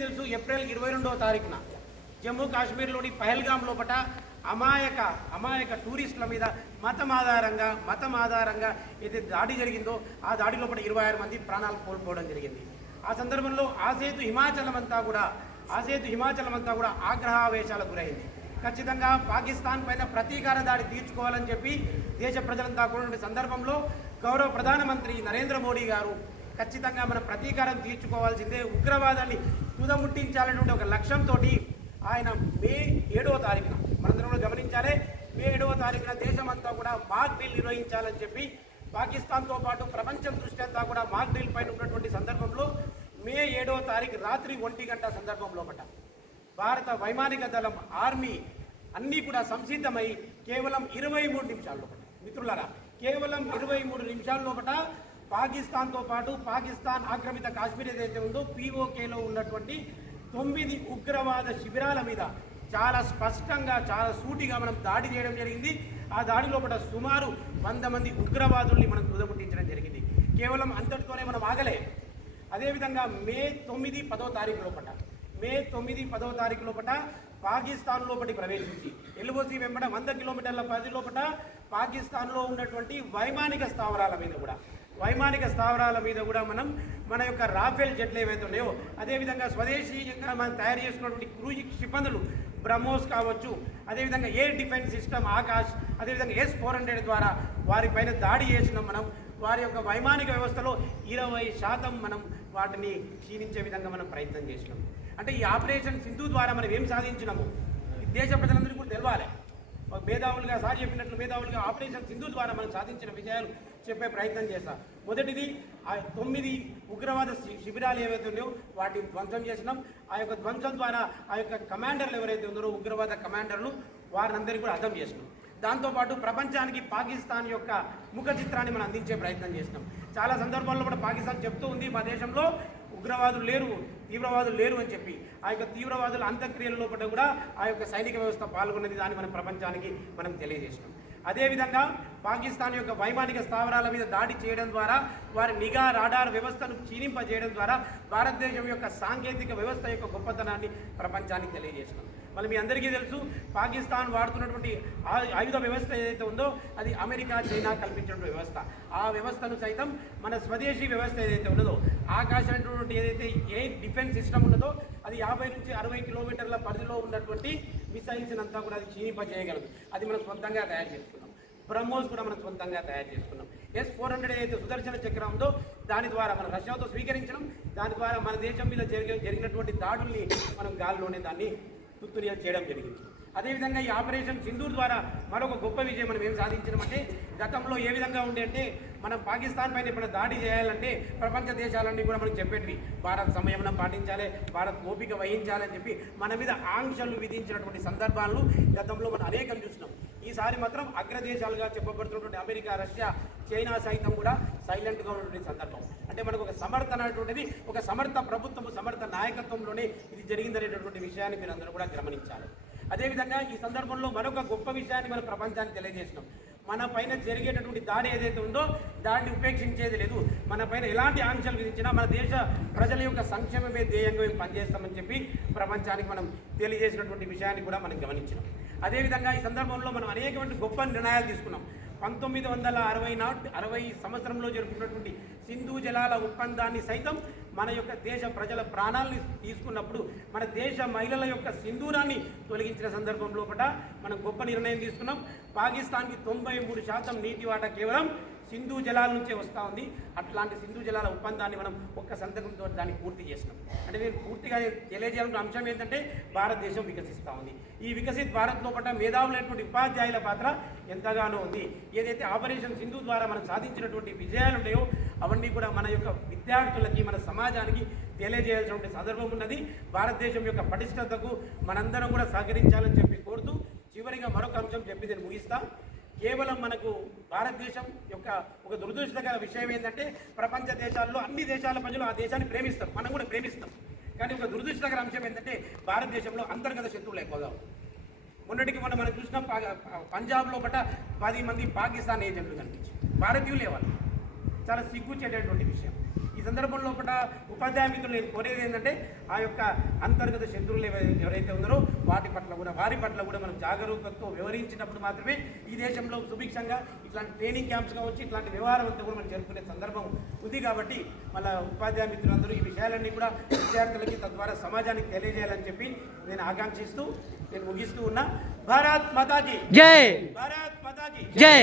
తెలుసు ఏప్రిల్ 22వ తారీఖున జమ్మూ కాశ్మీర్లోని పహల్గామ్ లోపల అమాయక టూరిస్టుల మీద మతం ఆధారంగా ఏదైతే దాడి జరిగిందో ఆ దాడి లోపల 26 మంది ప్రాణాలు కోల్పోవడం జరిగింది. ఆ సందర్భంలో ఆసేతు హిమాచలం అంతా కూడా ఆగ్రహావేశాలకు గురైంది. ఖచ్చితంగా పాకిస్తాన్ పైన ప్రతీకార దాడి తీర్చుకోవాలని చెప్పి దేశ ప్రజలంతా కూడా సందర్భంలో గౌరవ ప్రధానమంత్రి నరేంద్ర మోడీ గారు ఖచ్చితంగా మన ప్రతీకారం తీర్చుకోవాల్సిందే, ఉగ్రవాదాన్ని తుదముట్టించాలనేటువంటి ఒక లక్ష్యంతో ఆయన మే 7వ తారీఖున మనందరం కూడా గమనించాలి, మే 7వ తారీఖున దేశమంతా కూడా మాక్ డ్రిల్ నిర్వహించాలని చెప్పి పాకిస్తాన్తో పాటు ప్రపంచం దృష్టి అంతా కూడా మాక్ డ్రిల్ పైన ఉన్నటువంటి సందర్భంలో మే 7వ తారీఖు రాత్రి 1 గంట సందర్భంలో భారత వైమానిక దళం ఆర్మీ అన్నీ కూడా సంసిద్ధమై కేవలం 23 నిమిషాల లోపల మిత్రులారా, కేవలం 23 నిమిషాల లోపల పాకిస్తాన్తో పాటు పాకిస్తాన్ ఆక్రమిత కాశ్మీర్ ఏదైతే ఉందో పీఓకేలో ఉన్నటువంటి 9 ఉగ్రవాద శిబిరాల మీద చాలా స్పష్టంగా చాలా సూటిగా మనం దాడి చేయడం జరిగింది. ఆ దాడి లోపల సుమారు 100 మంది ఉగ్రవాదుల్ని మనం తుదముట్టించడం జరిగింది. కేవలం అంతటితోనే మనం ఆగలే. అదేవిధంగా మే 9, 10వ తారీఖు లోపల పాకిస్తాన్ లోపలికి ప్రవేశించి ఎల్ఓసి వెంబడ 100 కిలోమీటర్ల పరిధి లోపల పాకిస్తాన్లో ఉన్నటువంటి వైమానిక స్థావరాల మీద కూడా మనం మన యొక్క రాఫెల్ జెట్లు ఏవైతే ఉన్నాయో, అదేవిధంగా స్వదేశీయంగా మనం తయారు చేసుకున్నటువంటి క్రూజ్ క్షిపణులు బ్రహ్మోస్ కావచ్చు, అదేవిధంగా ఎయిర్ డిఫెన్స్ సిస్టమ్ ఆకాష్, అదేవిధంగా S-400 ద్వారా వారిపైన దాడి చేసినాం. మనం వారి యొక్క వైమానిక వ్యవస్థలో 20% మనం వాటిని క్షీణించే విధంగా మనం ప్రయత్నం చేసినాం. అంటే ఈ ఆపరేషన్ సింధు ద్వారా మనం ఏం సాధించినాము దేశ ప్రజలందరికీ కూడా తెలవాలి. మేధావులుగా మేధావులుగా ఆపరేషన్ సింధు ద్వారా మనం సాధించిన విజయాలు చెప్పే ప్రయత్నం చేస్తాం. మొదటిది ఆ 9 ఉగ్రవాద శిబిరాలు ఏవైతే ఉన్నాయో వాటిని ధ్వంసం చేసినాం. ఆ యొక్క ధ్వంసం ద్వారా ఆ యొక్క కమాండర్లు ఎవరైతే ఉన్నారో ఉగ్రవాద కమాండర్లు వారినందరికీ కూడా అర్థం చేసినాం. దాంతోపాటు ప్రపంచానికి పాకిస్తాన్ యొక్క ముఖ చిత్రాన్ని మనం అందించే ప్రయత్నం చేసినాం. చాలా సందర్భాల్లో కూడా పాకిస్తాన్ చెప్తూ ఉంది మా దేశంలో తీవ్రవాదులు లేరు అని చెప్పి. ఆ యొక్క తీవ్రవాదుల అంత్యక్రియల లోపల కూడా ఆ యొక్క సైనిక వ్యవస్థ పాల్గొన్నది దాన్ని మన ప్రపంచానికి మనం తెలియజేసినాం. అదేవిధంగా పాకిస్తాన్ యొక్క వైమానిక స్థావరాల మీద దాడి చేయడం ద్వారా వారి నిఘా రాడార్ వ్యవస్థను క్షీణింపజేయడం ద్వారా భారతదేశం యొక్క సాంకేతిక వ్యవస్థ యొక్క గొప్పతనాన్ని ప్రపంచానికి తెలియజేసినాం. మళ్ళీ మీ అందరికీ తెలుసు, పాకిస్తాన్ వాడుతున్నటువంటి ఆయుధ వ్యవస్థ ఏదైతే ఉందో అది అమెరికా, చైనా కల్పించినటువంటి వ్యవస్థ. ఆ వ్యవస్థను సైతం మన స్వదేశీ వ్యవస్థ ఏదైతే ఉన్నదో ఆకాశం అనేటువంటి ఏదైతే ఎయిర్ డిఫెన్స్ సిస్టమ్ ఉన్నదో అది 50 నుంచి 60 కిలోమీటర్ల పరిధిలో ఉన్నటువంటి మిసైల్స్ అంతా కూడా అది క్షీణింపజేయగలదు. అది మనం సొంతంగా తయారు చేసుకున్నాం. బ్రహ్మోస్ కూడా మనం సొంతంగా తయారు చేసుకున్నాం. S-400 ఏదైతే సుదర్శన చక్రం ఉందో దాని ద్వారా మనం రష్యాతో స్వీకరించడం, దాని ద్వారా మన దేశం మీద జరిగినటువంటి దాడుల్ని మనం గాల్లోనే దాన్ని తుత్తునియలు చేయడం జరిగింది. అదేవిధంగా ఈ ఆపరేషన్ సింధూర్ ద్వారా మరొక గొప్ప విజయం మనం ఏం సాధించినామంటే, గతంలో ఏ విధంగా ఉండే అంటే మనం పాకిస్తాన్ పైన ఇప్పుడు దాడి చేయాలంటే ప్రపంచ దేశాలన్నీ కూడా మనం చెప్పేటివి భారత్ సంయమనం పాటించాలి, భారత్ ఓపిక వహించాలని చెప్పి మన మీద ఆంక్షలు విధించినటువంటి సందర్భాలను గతంలో మనం అనేకం చూసినాం. ఈసారి మాత్రం అగ్రదేశాలుగా చెప్పబడుతున్నటువంటి అమెరికా, రష్యా, చైనా సైతం కూడా సైలెంట్గా ఉన్నటువంటి సందర్భం. అంటే మనకు ఒక సమర్థన అనేటువంటిది ఒక సమర్థ ప్రభుత్వము సమర్థ నాయకత్వంలోనే ఇది జరిగిందనేటటువంటి విషయాన్ని మీరు అందరూ కూడా గమనించాలి. అదేవిధంగా ఈ సందర్భంలో మరొక గొప్ప విషయాన్ని మనం ప్రపంచానికి తెలియజేసినాం. మన పైన జరిగేటటువంటి దాడి ఏదైతే ఉందో దాన్ని ఉపేక్షించేది లేదు. మన పైన ఎలాంటి ఆంక్షలు విధించినా మన దేశ ప్రజల యొక్క సంక్షేమమే ధ్యేయంగా మేము పనిచేస్తామని చెప్పి ప్రపంచానికి మనం తెలియజేసినటువంటి విషయాన్ని కూడా మనం గమనించినాం. అదేవిధంగా ఈ సందర్భంలో మనం అనేకమైన గొప్ప నిర్ణయాలు తీసుకున్నాం. 1960 సంవత్సరంలో జరుపుకున్నటువంటి సింధు జలాల ఒప్పందాన్ని సైతం మన యొక్క దేశ ప్రజల ప్రాణాలని తీసుకున్నప్పుడు మన దేశ మహిళల యొక్క సింధూరాన్ని తొలగించిన సందర్భంలో మనం గొప్ప నిర్ణయం తీసుకున్నాం. పాకిస్తాన్కి 93% నీటి వాటా కేవలం సింధు జలాల నుంచే వస్తూ ఉంది. అట్లాంటి సింధు జలాల ఒప్పందాన్ని మనం ఒక్క సంతకంతో దాన్ని పూర్తి చేసినాం. అంటే నేను పూర్తిగా తెలియజేయాలన్న అంశం ఏంటంటే భారతదేశం వికసిస్తూ ఉంది. ఈ వికసిత్ భారత్లో మేధావులైనటువంటి ఉపాధ్యాయుల పాత్ర ఎంతగానో ఉంది. ఏదైతే ఆపరేషన్ సింధు ద్వారా మనం సాధించినటువంటి విజయాలు ఉన్నాయో అవన్నీ కూడా మన యొక్క విద్యార్థులకి మన సమాజానికి తెలియజేయాల్సినటువంటి సందర్భం ఉన్నది. భారతదేశం యొక్క పటిష్టతకు మనందరం కూడా సహకరించాలని చెప్పి కోరుతూ చివరిగా మరొక అంశం చెప్పి నేను ముగిస్తా. కేవలం మనకు భారతదేశం యొక్క ఒక దురదృష్టకర విషయం ఏంటంటే ప్రపంచ దేశాల్లో అన్ని దేశాల ప్రజలు ఆ దేశాన్ని ప్రేమిస్తాం, మనం కూడా ప్రేమిస్తాం. కానీ ఒక దురదృష్టకర అంశం ఏంటంటే భారతదేశంలో అంతర్గత శత్రువులు ఎక్కువగా. మొన్నటికి మనం చూసిన పంజాబ్లో 10 మంది పాకిస్తాన్ ఏజెంట్లు కనిపించి భారతీయులే వాళ్ళు. చాలా సిగ్గుచేటటువంటి విషయం. ఈ సందర్భంలో ఉపాధ్యాయ మిత్రులు నేను కోరేది ఏంటంటే ఆ యొక్క అంతర్గత శత్రువులు ఎవరైతే ఉన్నారో వారి పట్ల కూడా మనం జాగరూకతతో వ్యవహరించినప్పుడు మాత్రమే ఈ దేశంలో సుభిక్షంగా ఇట్లాంటి ట్రైనింగ్ క్యాంప్స్ కావచ్చు ఇట్లాంటి వ్యవహారం అంతా కూడా మనం జరుపుకునే సందర్భం ఉంది. కాబట్టి మళ్ళీ ఉపాధ్యాయ మిత్రులందరూ ఈ విషయాలన్నీ కూడా విద్యార్థులకి తద్వారా సమాజానికి తెలియజేయాలని చెప్పి నేను ఆకాంక్షిస్తూ నేను ముగిస్తూ ఉన్నా. భారత్ మాతాకి జై. భారత్ మాతాకి జై.